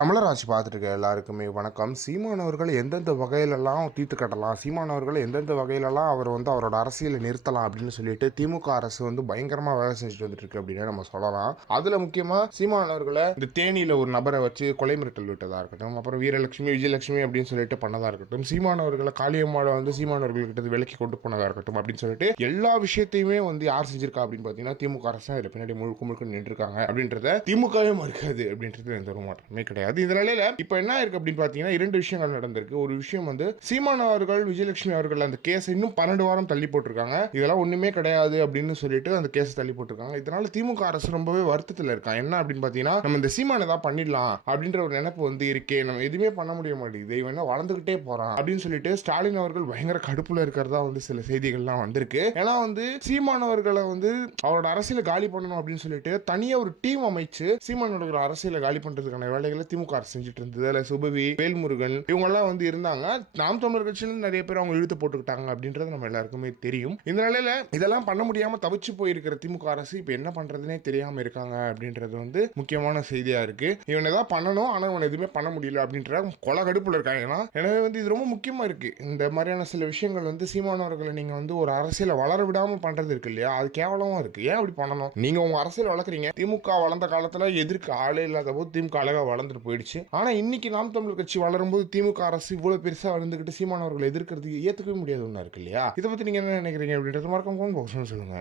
தமிழராட்சி பார்த்துட்டு இருக்க எல்லாருக்குமே வணக்கம். சீமானவர்கள் எந்தெந்த வகையிலெல்லாம் தீர்த்து கட்டலாம், சீமானவர்கள் எந்தெந்த வகையிலெல்லாம் அவர் அவரோட அரசியலை நிறுத்தலாம் அப்படின்னு சொல்லிட்டு திமுக அரசு பயங்கரமா வேலை செஞ்சுட்டு வந்துட்டு இருக்கு அப்படின்னு நம்ம சொல்லலாம். அதுல முக்கியமா சீமானவர்களை இந்த தேனியில ஒரு நபரை வச்சு கொலை மிரட்டல் விட்டதா இருக்கட்டும், அப்புறம் வீரலட்சுமி விஜயலட்சுமி அப்படின்னு சொல்லிட்டு பண்ணதா இருக்கட்டும், சீமானவர்களை காளியம்மாவை விலக்கி கொண்டு போனதா இருக்கட்டும் அப்படின்னு சொல்லிட்டு எல்லா விஷயத்தையுமே யார் செஞ்சிருக்கா அப்படின்னு பாத்தீங்கன்னா திமுக அரசு இதுல பின்னாடி முழுக்க நின்று இருக்காங்க அப்படின்றத திமுகவே மறுக்காது அப்படின்றது எந்த ஒரு மாற்றமே கிடையாது. இந்த நிலையில இப்ப என்ன இருக்கு அப்படின்னு பாத்தீங்கன்னா இரண்டு விஷயங்கள் நடந்திருக்கு. ஒரு விஷயம் சீமான் அவர்கள் விஜயலட்சுமி அவர்கள் அந்த கேஸ் இன்னும் 12 வாரம் தள்ளி போட்டிருக்காங்க. இதெல்லாம் ஒண்ணுமே கிடையாது அப்படின்னு சொல்லிட்டு அந்த கேஸ் தள்ளி போட்டிருக்காங்க. இதனால திமுக அரசு ரொம்பவே வருத்தத்தில் இருக்காங்க. என்ன அப்படின்னு பாத்தீங்கன்னா நம்ம இந்த சீமான் ஏதாவது பண்ணிடலாம் அப்படின்ற ஒரு நினைப்பு இருக்கே, நம்ம எதுவுமே பண்ண முடிய மாட்டேங்குது, இவன் வளர்ந்துகிட்டே போறான் அப்படின்னு சொல்லிட்டு ஸ்டாலின் அவர்கள் பயங்கர கடுப்புல இருக்கிறதா சில செய்திகள்லாம் வந்திருக்கு. ஏன்னா சீமானவர்களை அவரோட அரசியல காலி பண்ணணும் அப்படின்னு சொல்லிட்டு தனியா ஒரு டீம் அமைச்சு சீமானோட அரசியல காலி பண்றதுக்கான வேலைகளை திமுக அரசு செஞ்சுட்டு இருந்தது. அதுல சுபவி, வேல்முருகன் இவங்க எல்லாம் இருந்தாங்க. நாம் தமிழர் கட்சியில நிறைய பேர் அவங்க இழுத்து போட்டுக்கிட்டாங்க அப்படின்றது நம்ம எல்லாருக்குமே தெரியும். இந்த நிலையில இதெல்லாம் பண்ண முடியாம தவிச்சு போயிருக்கிற திமுக அரசு இப்ப என்ன பண்றதுனே தெரியாம இருக்காங்க அப்படின்றது முக்கியமான செய்தியா இருக்கு. இவன் ஏதாவது பண்ணணும், ஆனா இவன் எதுவுமே பண்ண முடியல அப்படின்ற கொலை கடுப்புல இருக்காங்க. எனவே இது ரொம்ப முக்கியமா இருக்கு. இந்த மாதிரியான சில விஷயங்கள் சீமானவர்களை நீங்க ஒரு அரசியல வளர விடாம பண்றது இருக்கு இல்லையா, அது கேவலமா இருக்கு. ஏன் அப்படி பண்ணணும்? நீங்க உங்க அரசியல் வளர்க்குறீங்க. திமுக வளர்ந்த காலத்துல எதிர்க்க ஆளே இல்லாத போது திமுக அழகா வளர்ந்துட்டு போயிடுச்சு. ஆனா இன்னைக்கு நாம் தமிழர் கட்சி வளரும் போது திமுக அரசு இவ்வளவு பெருசா வளர்ந்துகிட்டு சீமானவர்களை எதிர்க்கிறது ஏத்துக்கவே முடியாது ஒண்ணா இருக்கு இல்லையா? இதை பத்தி நீங்க என்ன நினைக்கிறீங்க அப்படின்றது மறக்காம சொல்லுங்க.